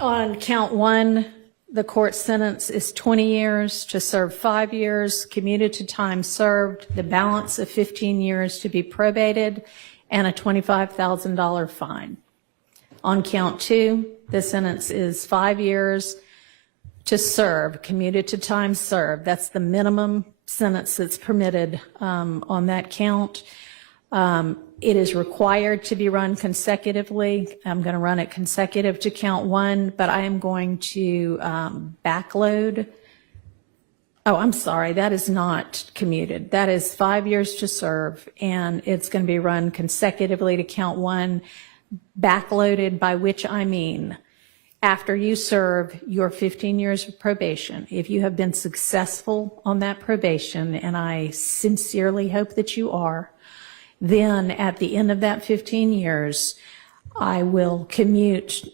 On count one, the court sentence is 20 years to serve 5 years, commuted to time served, the balance of 15 years to be probated, and a $25,000 fine. On count two, the sentence is 5 years to serve, commuted to time served. That's the minimum sentence that's permitted on that count. It is required to be run consecutively. I'm going to run it consecutive to count one, but I am going to backload. Oh, I'm sorry, that is not commuted. That is 5 years to serve, and it's going to be run consecutively to count one, backloaded, by which I mean after you serve your 15 years of probation. If you have been successful on that probation, and I sincerely hope that you are, then at the end of that 15 years, I will commute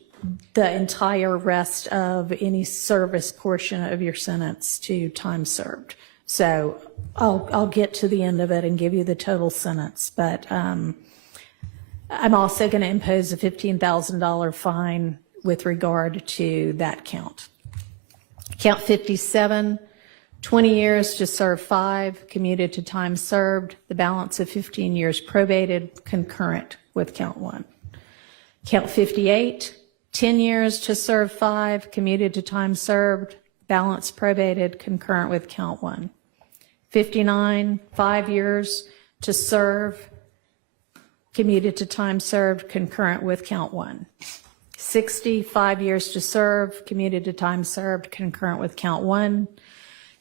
the entire rest of any service portion of your sentence to time served. So I'll get to the end of it and give you the total sentence, but I'm also going to impose a $15,000 fine with regard to that count. Count 57, 20 years to serve 5, commuted to time served, the balance of 15 years probated, concurrent with count 1. Count 58, 10 years to serve 5, commuted to time served, balance probated, concurrent with count 1. 59, 5 years to serve, commuted to time served, concurrent with count 1. 60, 5 years to serve, commuted to time served, concurrent with count 1.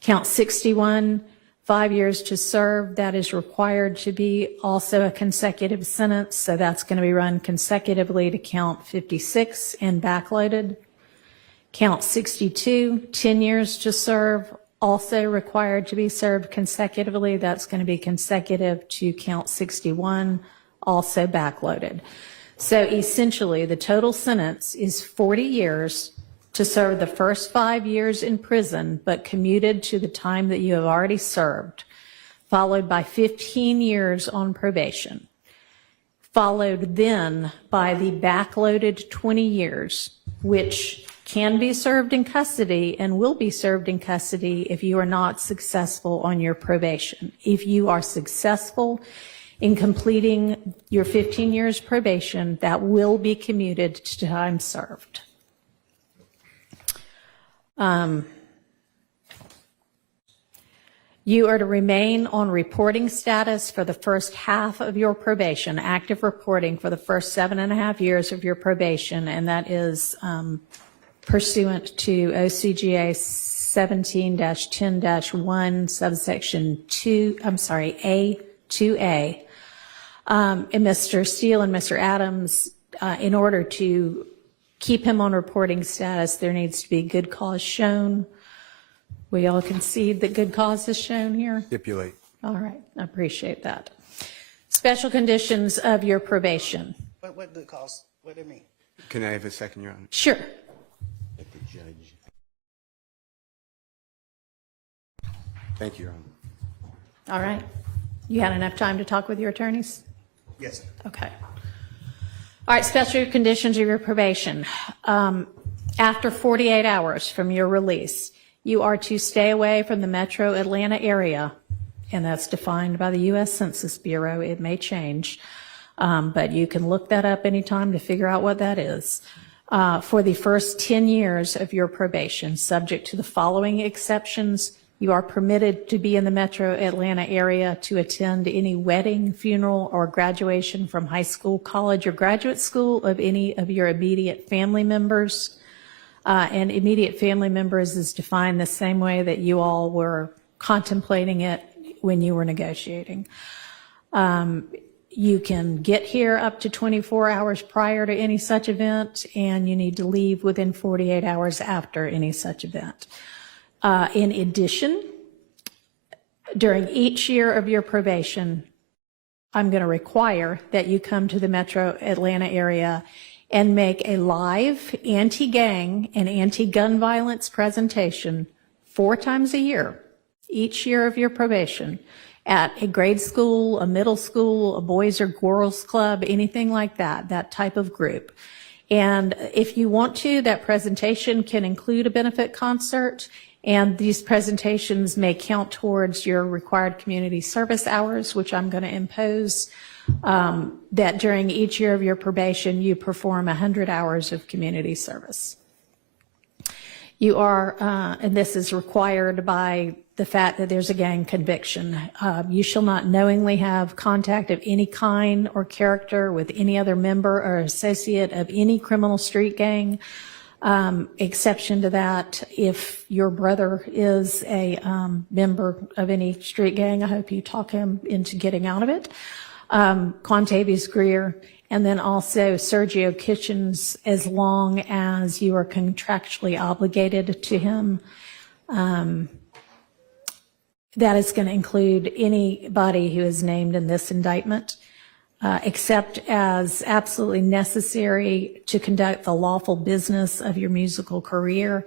Count 61, 5 years to serve, that is required to be also a consecutive sentence, so that's going to be run consecutively to count 56 and backloaded. Count 62, 10 years to serve, also required to be served consecutively, that's going to be consecutive to count 61, also backloaded. So essentially, the total sentence is 40 years to serve the first 5 years in prison, but commuted to the time that you have already served, followed by 15 years on probation, followed then by the backloaded 20 years, which can be served in custody and will be served in custody if you are not successful on your probation. If you are successful in completing your 15 years probation, that will be commuted to time served. You are to remain on reporting status for the first half of your probation, active reporting for the first 7.5 years of your probation, and that is pursuant to OCGA 17-10-1, subsection 2, A2A. And Mr. Steele and Mr. Adams, in order to keep him on reporting status, there needs to be good cause shown. We all concede that good cause is shown here? Stipulate. All right, I appreciate that. Special conditions of your probation. What good cause? What do you mean? Can I have a second, Your Honor? Sure. Let the judge. Thank you, Your Honor. All right. You had enough time to talk with your attorneys? Yes, sir. Okay. All right, special conditions of your probation. After 48 hours from your release, you are to stay away from the metro Atlanta area, and that's defined by the U.S. Census Bureau. It may change, but you can look that up anytime to figure out what that is. For the first 10 years of your probation, subject to the following exceptions: you are permitted to be in the metro Atlanta area to attend any wedding, funeral, or graduation from high school, college, or graduate school of any of your immediate family members. And immediate family members is defined the same way that you all were contemplating it when you were negotiating. You can get here up to 24 hours prior to any such event, and you need to leave within 48 hours after any such event. In addition, during each year of your probation, I'm going to require that you come to the metro Atlanta area and make a live anti-gang and anti-gun violence presentation 4 times a year, each year of your probation, at a grade school, a middle school, a boys or girls club, anything like that, that type of group. And if you want to, that presentation can include a benefit concert, and these presentations may count towards your required community service hours, which I'm going to impose, that during each year of your probation, you perform 100 hours of community service. You are, and this is required by the fact that there's a gang conviction. You shall not knowingly have contact of any kind or character with any other member or associate of any criminal street gang. Exception to that, if your brother is a member of any street gang, I hope you talk him into getting out of it. Quantavious Greer, and then also Sergio Kitchens, as long as you are contractually obligated to him. That is going to include anybody who is named in this indictment, except as absolutely necessary to conduct the lawful business of your musical career,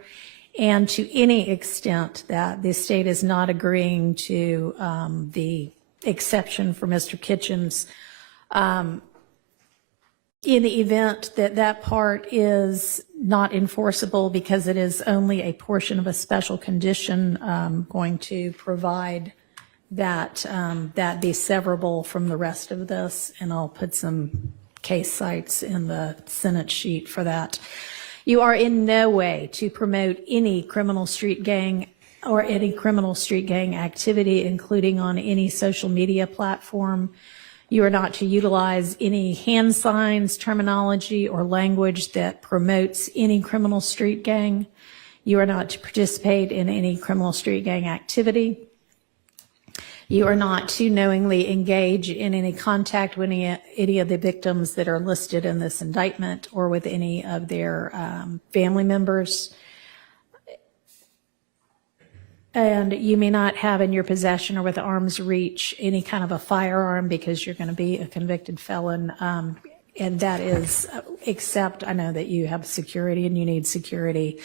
and to any extent that the state is not agreeing to the exception for Mr. Kitchens. In the event that that part is not enforceable because it is only a portion of a special condition, going to provide that that be severable from the rest of this, and I'll put some case cites in the Senate sheet for that. You are in no way to promote any criminal street gang or any criminal street gang activity, including on any social media platform. You are not to utilize any hand signs, terminology, or language that promotes any criminal street gang. You are not to participate in any criminal street gang activity. You are not to knowingly engage in any contact with any of the victims that are listed in this indictment or with any of their family members. And you may not have in your possession or with arm's reach any kind of a firearm, because you're going to be a convicted felon. And that is, except I know that you have security and you need security.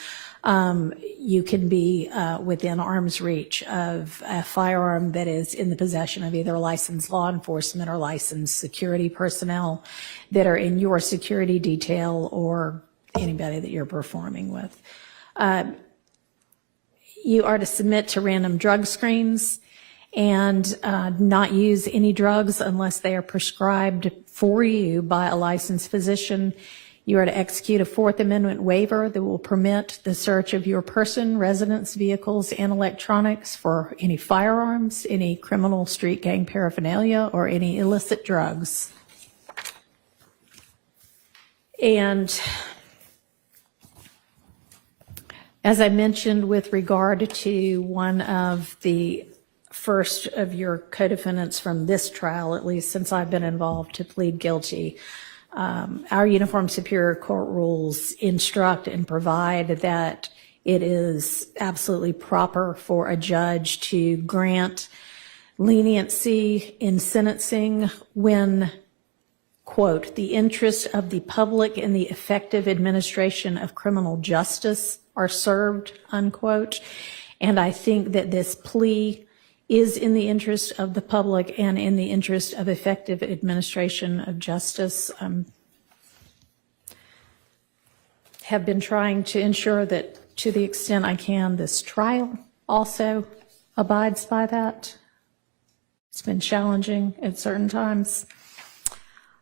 You can be within arm's reach of a firearm that is in the possession of either licensed law enforcement or licensed security personnel that are in your security detail or anybody that you're performing with. You are to submit to random drug screens and not use any drugs unless they are prescribed for you by a licensed physician. You are to execute a Fourth Amendment waiver that will permit the search of your person, residence, vehicles, and electronics for any firearms, any criminal street gang paraphernalia, or any illicit drugs. And as I mentioned, with regard to one of the first of your co-defendants from this trial, at least since I've been involved, to plead guilty, our Uniform Superior Court rules instruct and provide that it is absolutely proper for a judge to grant leniency in sentencing when, quote, the interests of the public in the effective administration of criminal justice are served, unquote. And I think that this plea is in the interest of the public and in the interest of effective administration of justice. Have been trying to ensure that, to the extent I can, this trial also abides by that. It's been challenging at certain times.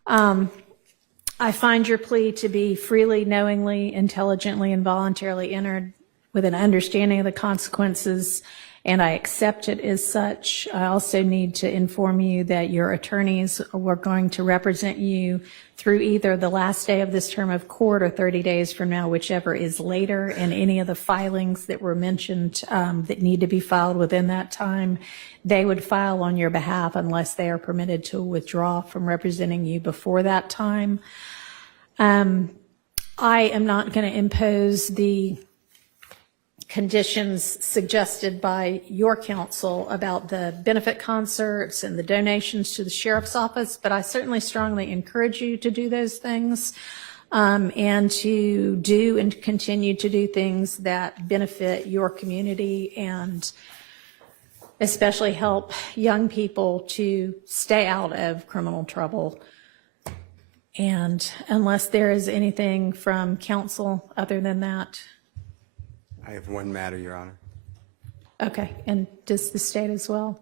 I find your plea to be freely, knowingly, intelligently, and voluntarily entered with an understanding of the consequences, and I accept it as such. I also need to inform you that your attorneys were going to represent you through either the last day of this term of court or 30 days from now, whichever is later, and any of the filings that were mentioned that need to be filed within that time, they would file on your behalf unless they are permitted to withdraw from representing you before that time. I am not going to impose the conditions suggested by your counsel about the benefit concerts and the donations to the sheriff's office, but I certainly strongly encourage you to do those things and to do and continue to do things that benefit your community and especially help young people to stay out of criminal trouble. And unless there is anything from council other than that, I have one matter, Your Honor. okay, and does the state as well?